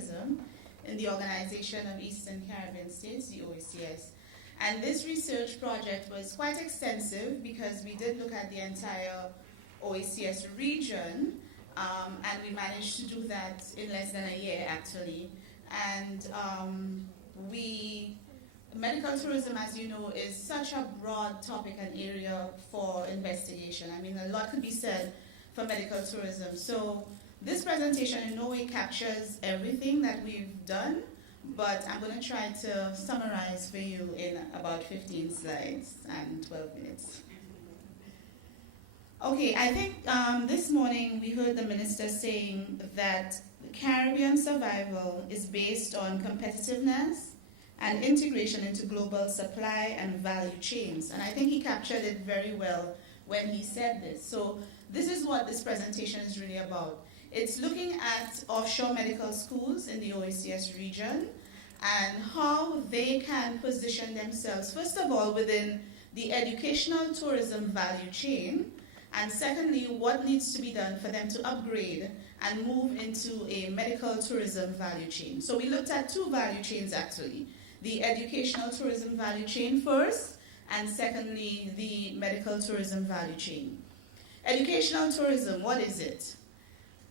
tourism in the Organization of Eastern Caribbean States, the OECS. And this research project was quite extensive because we did look at the entire OECS region, and we managed to do that in less than a year, actually. And medical tourism, as you know, is such a broad topic and area for investigation. I mean, a lot could be said for medical tourism. So this presentation in no way captures everything that we've done, but I'm going to try to summarize for you in about 15 slides and 12 minutes. Okay, I think this morning we heard the minister saying that Caribbean survival is based on competitiveness and integration into global supply and value chains. And I think he captured it very well when he said this. So this is what this presentation is really about. It's looking at offshore medical schools in the OECS region and how they can position themselves, first of all, within the educational tourism value chain, and secondly, what needs to be done for them to upgrade and move into a medical tourism value chain. So we looked at two value chains, actually. The educational tourism value chain first, and secondly, the medical tourism value chain. Educational tourism, what is it?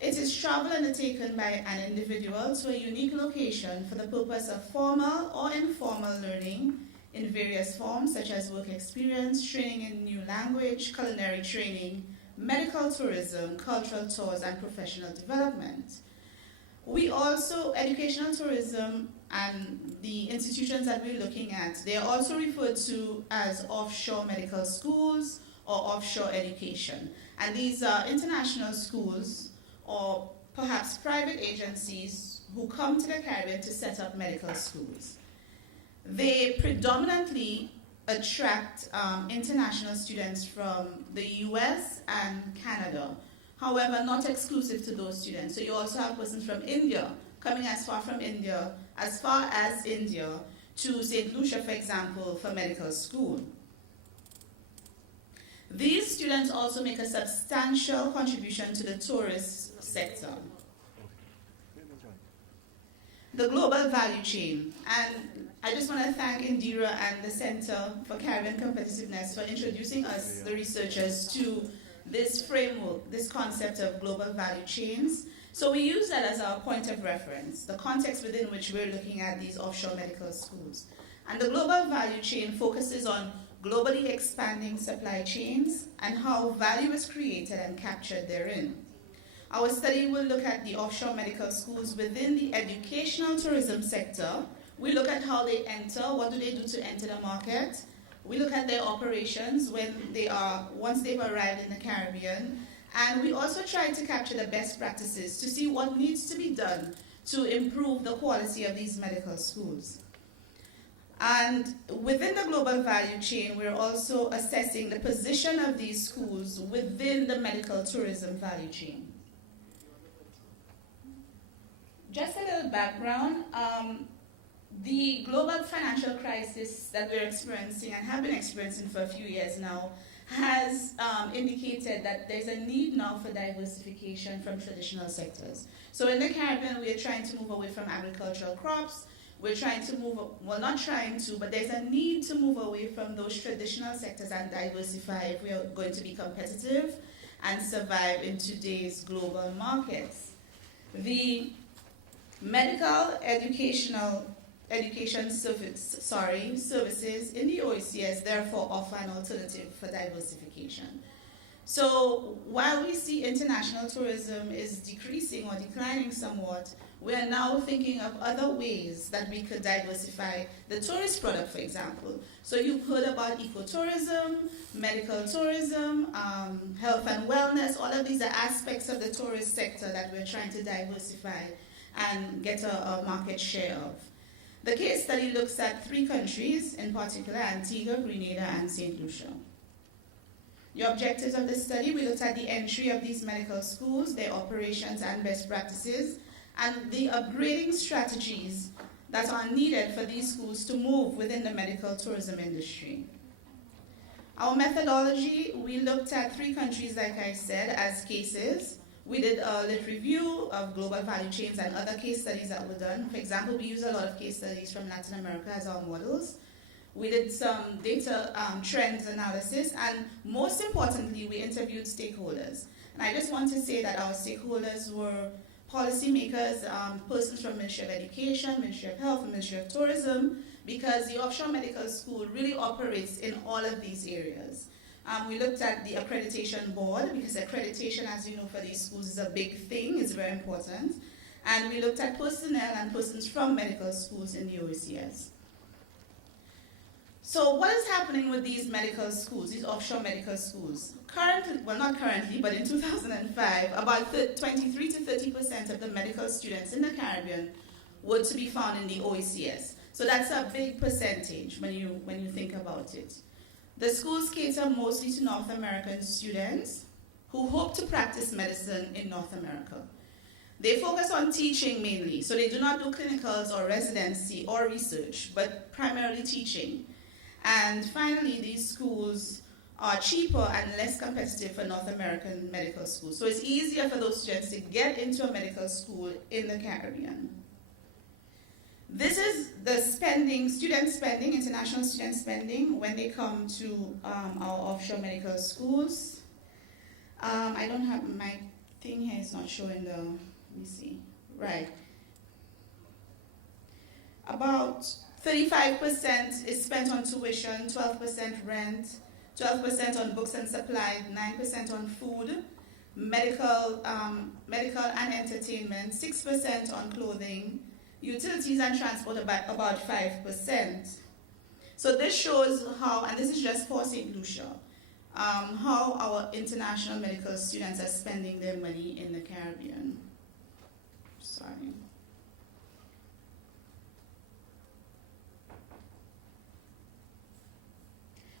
It is travel undertaken by an individual to a unique location for the purpose of formal or informal learning in various forms, such as work experience, training in new language, culinary training, medical tourism, cultural tours, and professional development. We also, educational tourism and the institutions that we're looking at, they are also referred to as offshore medical schools or offshore education. And these are international schools or perhaps private agencies who come to the Caribbean to set up medical schools. They predominantly attract international students from the US and Canada. However, not exclusive to those students. So you also have persons from India, coming as far as India, to St. Lucia, for example, for medical school. These students also make a substantial contribution to the tourist sector. The global value chain. And I just want to thank Indira and the Center for Caribbean Competitiveness for introducing us, the researchers, to this framework, this concept of global value chains. So we use that as our point of reference, the context within which we're looking at these offshore medical schools. And the global value chain focuses on globally expanding supply chains and how value is created and captured therein. Our study will look at the offshore medical schools within the educational tourism sector. We look at how they enter, what do they do to enter the market. We look at their operations once they've arrived in the Caribbean. And we also try to capture the best practices to see what needs to be done to improve the quality of these medical schools. And within the global value chain, we're also assessing the position of these schools within the medical tourism value chain. Just a little background. The global financial crisis that we're experiencing and have been experiencing for a few years now has indicated that there's a need now for diversification from traditional sectors. So in the Caribbean, we are trying to move away from agricultural crops. We're trying to move, well, not trying to, but there's a need to move away from those traditional sectors and diversify if we are going to be competitive and survive in today's global markets. The medical education services in the OECS therefore offer an alternative for diversification. So while we see international tourism is decreasing or declining somewhat, we are now thinking of other ways that we could diversify the tourist product, for example. So you've heard about ecotourism, medical tourism, health and wellness. All of these are aspects of the tourist sector that we're trying to diversify and get a market share of. The case study looks at 3 countries, in particular Antigua, Grenada, and St. Lucia. The objectives of the study, we looked at the entry of these medical schools, their operations and best practices, and the upgrading strategies that are needed for these schools to move within the medical tourism industry. Our methodology, we looked at 3 countries, like I said, as cases. We did a lit review of global value chains and other case studies that were done. For example, we use a lot of case studies from Latin America as our models. We did some data trends analysis, and most importantly, we interviewed stakeholders. And I just want to say that our stakeholders were policymakers, persons from Ministry of Education, Ministry of Health, and Ministry of Tourism, because the offshore medical school really operates in all of these areas. We looked at the accreditation board, because accreditation, as you know, for these schools is a big thing, it's very important. And we looked at personnel and persons from medical schools in the OECS. So what is happening with these medical schools, these offshore medical schools? Currently, well, not currently, but in 2005, about 23 to 30% of the medical students in the Caribbean were to be found in the OECS. So that's a big percentage when you think about it. The schools cater mostly to North American students who hope to practice medicine in North America. They focus on teaching mainly, so they do not do clinicals or residency or research, but primarily teaching. And finally, these schools are cheaper and less competitive for North American medical schools. So it's easier for those students to get into a medical school in the Caribbean. This is the spending, student spending, international student spending when they come to our offshore medical schools. I don't have, my thing here is not showing the, let me see, right. About 35% is spent on tuition, 12% rent, 12% on books and supplies, 9% on food, medical and entertainment, 6% on clothing, utilities and transport about 5%. So this shows how, and this is just for St. Lucia, how our international medical students are spending their money in the Caribbean. Sorry.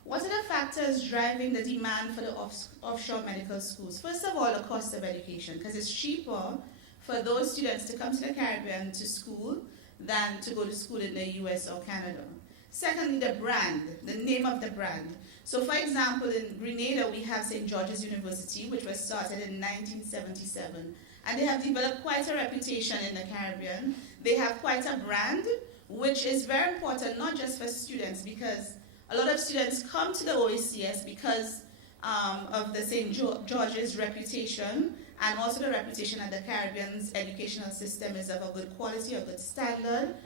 What are the factors driving the demand for the offshore medical schools? First of all, the cost of education, because it's cheaper for those students to come to the Caribbean to school than to go to school in the US or Canada. Secondly, the brand, the name of the brand. So for example, in Grenada, we have St. George's University, which was started in 1977. And they have developed quite a reputation in the Caribbean. They have quite a brand, which is very important, not just for students, because a lot of students come to the OECS because of the St. George's reputation, and also the reputation that the Caribbean's educational system is of a good quality, a good standard,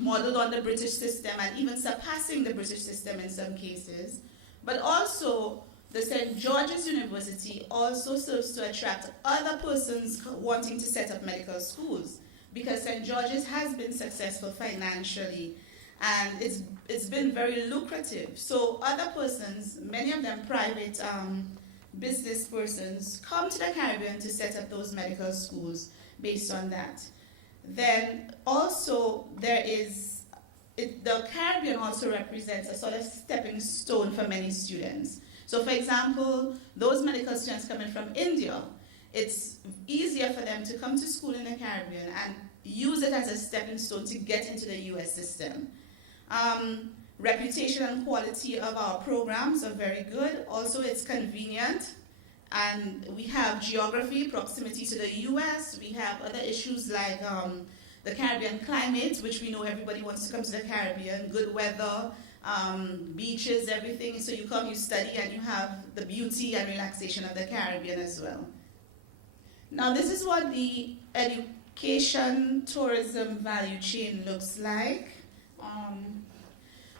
modeled on the British system, and even surpassing the British system in some cases. But also, the St. George's University also serves to attract other persons wanting to set up medical schools, because St. George's has been successful financially, and it's been very lucrative. So other persons, many of them private business persons, come to the Caribbean to set up those medical schools based on that. Then also there is, the Caribbean also represents a sort of stepping stone for many students. So for example, those medical students coming from India, it's easier for them to come to school in the Caribbean and use it as a stepping stone to get into the US system. Reputation and quality of our programs are very good. Also, it's convenient, and we have geography, proximity to the US. We have other issues like the Caribbean climate, which we know everybody wants to come to the Caribbean, good weather, beaches, everything. So you come, you study, and you have the beauty and relaxation of the Caribbean as well. Now, this is what the education tourism value chain looks like.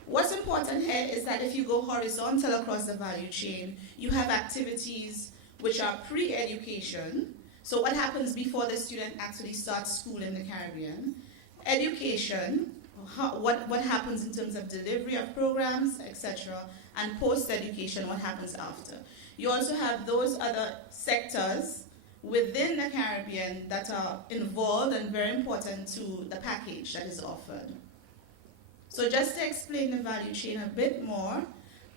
What's important here is that if you go horizontal across the value chain, you have activities which are pre-education. So what happens before the student actually starts school in the Caribbean? Education, what happens in terms of delivery of programs, etc. And post-education, what happens after. You also have those other sectors within the Caribbean that are involved and very important to the package that is offered. So just to explain the value chain a bit more,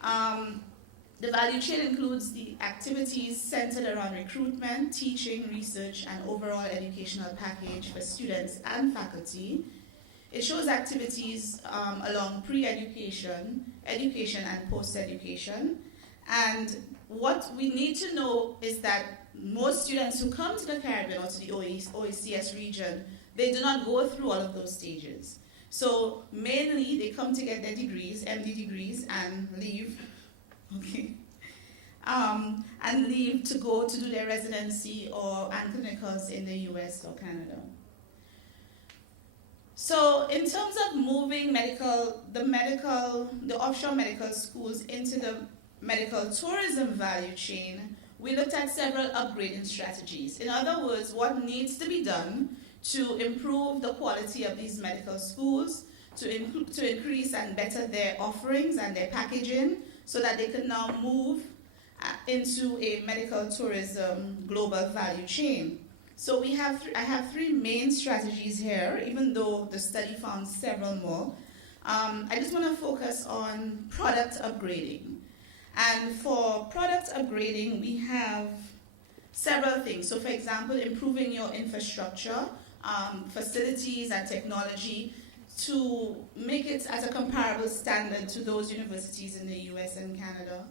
the value chain includes the activities centered around recruitment, teaching, research, and overall educational package for students and faculty. It shows activities along pre-education, education, and post-education. And what we need to know is that most students who come to the Caribbean or to the OECS region, they do not go through all of those stages. So mainly they come to get their degrees, MD degrees, and leave, okay, and leave to go to do their residency and clinicals in the US or Canada. So in terms of moving the offshore medical schools into the medical tourism value chain, we looked at several upgrading strategies. In other words, what needs to be done to improve the quality of these medical schools, to increase and better their offerings and their packaging, so that they can now move into a medical tourism global value chain. So I have three main strategies here, even though the study found several more. I just want to focus on product upgrading. And for product upgrading, we have several things. So for example, improving your infrastructure, facilities and technology to make it at a comparable standard to those universities in the US and Canada.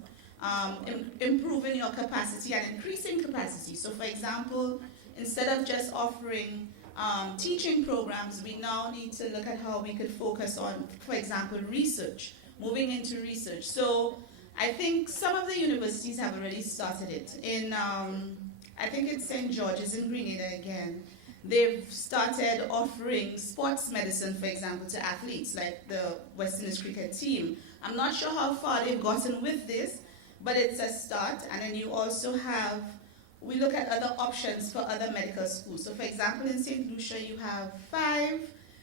Improving your capacity and increasing capacity. So for example, instead of just offering teaching programs, we now need to look at how we could focus on, for example, research, moving into research. So I think some of the universities have already started it. I think it's St. George's in Grenada again. They've started offering sports medicine, for example, to athletes, like the West Indies cricket team. I'm not sure how far they've gotten with this, but it's a start. And then you also have, we look at other options for other medical schools. So for example, in St. Lucia, you have 5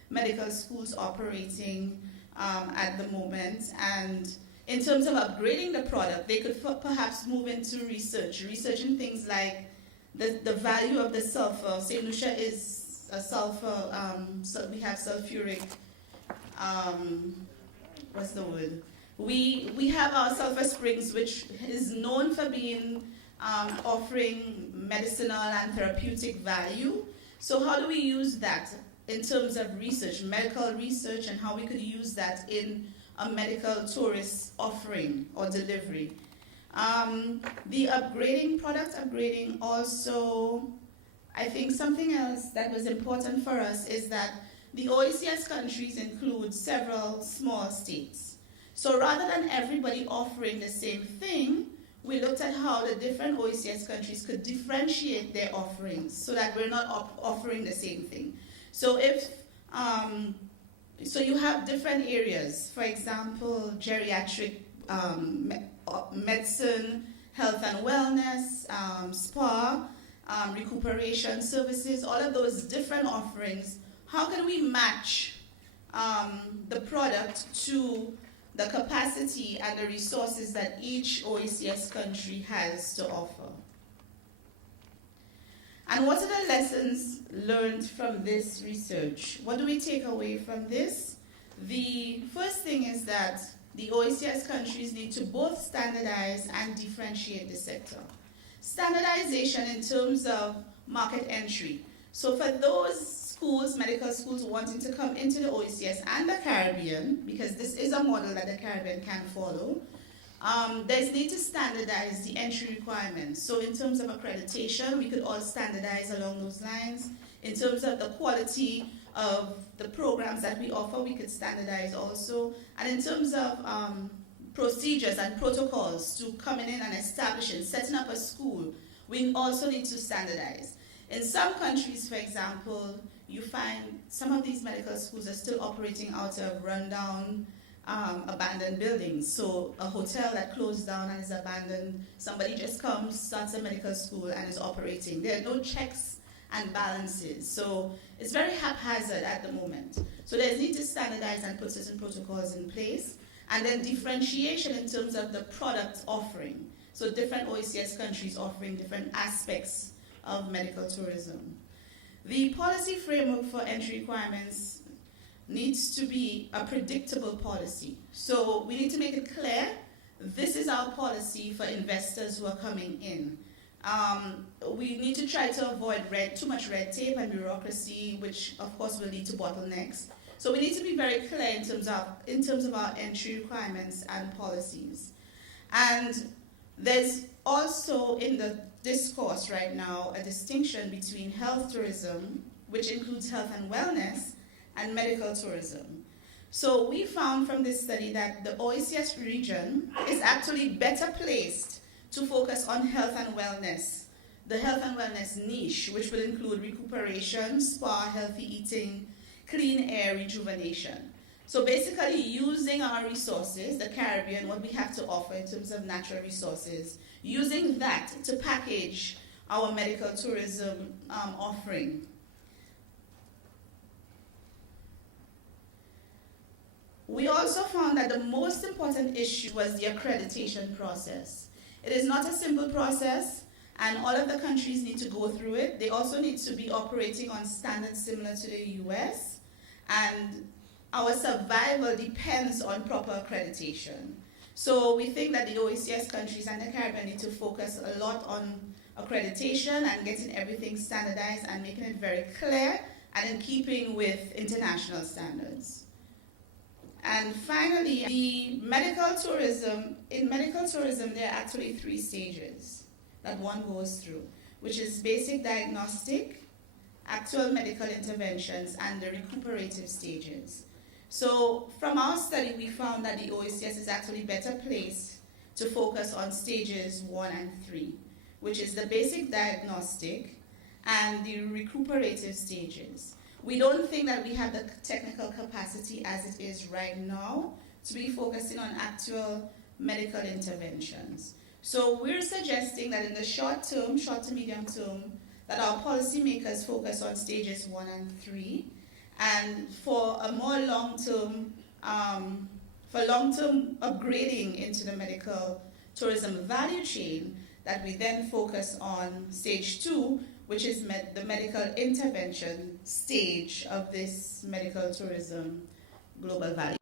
medical schools operating at the moment. And in terms of upgrading the product, they could perhaps move into researching things like the value of the sulfur. St. Lucia is a sulfur, so we have sulfuric, what's the word? We have our sulfur springs, which is known for being offering medicinal and therapeutic value. So how do we use that in terms of research, medical research, and how we could use that in a medical tourist offering or delivery? The product upgrading also, I think something else that was important for us is that the OECS countries include several small states. So rather than everybody offering the same thing, we looked at how the different OECS countries could differentiate their offerings so that we're not offering the same thing. So so you have different areas, for example, geriatric medicine, health and wellness, spa, recuperation services, all of those different offerings. How can we match the product to the capacity and the resources that each OECS country has to offer? And what are the lessons learned from this research? What do we take away from this? The first thing is that the OECS countries need to both standardize and differentiate the sector. Standardization in terms of market entry. So for those schools, medical schools wanting to come into the OECS and the Caribbean, because this is a model that the Caribbean can follow, there's need to standardize the entry requirements. So in terms of accreditation, we could all standardize along those lines. In terms of the quality of the programs that we offer, we could standardize also. And in terms of procedures and protocols to coming in and establishing, setting up a school, we also need to standardize. In some countries, for example, you find some of these medical schools are still operating out of rundown, abandoned buildings. So a hotel that closed down and is abandoned, somebody just comes, starts a medical school and is operating. There are no checks and balances. So it's very haphazard at the moment. So there's need to standardize and put certain protocols in place. And then differentiation in terms of the product offering. So different OECS countries offering different aspects of medical tourism. The policy framework for entry requirements needs to be a predictable policy. So we need to make it clear, this is our policy for investors who are coming in. We need to try to avoid too much red tape and bureaucracy, which of course will lead to bottlenecks. So we need to be very clear in terms of our entry requirements and policies. And There's also in the discourse right now a distinction between health tourism, which includes health and wellness, and medical tourism. So we found from this study that the OECS region is actually better placed to focus on health and wellness, the health and wellness niche, which will include recuperation, spa, healthy eating, clean air, rejuvenation. So basically using our resources, the Caribbean, what we have to offer in terms of natural resources, using that to package our medical tourism offering. We also found that the most important issue was the accreditation process. It is not a simple process, and all of the countries need to go through it. They also need to be operating on standards similar to the US, and our survival depends on proper accreditation. So we think that the OECS countries and the Caribbean need to focus a lot on accreditation and getting everything standardized and making it very clear and in keeping with international standards. And finally, the medical tourism, in medical tourism there are actually 3 stages that one goes through, which is basic diagnostic, actual medical interventions, and the recuperative stages. So from our study, we found that the OECS is actually better placed to focus on stages 1 and 3, which is the basic diagnostic and the recuperative stages. We don't think that we have the technical capacity as it is right now to be focusing on actual medical interventions. So we're suggesting that in the short to medium term, that our policymakers focus on stages 1 and 3, and for a more long-term, upgrading into the medical tourism value chain, that we then focus on stage 2, which is the medical intervention stage of this medical tourism global value.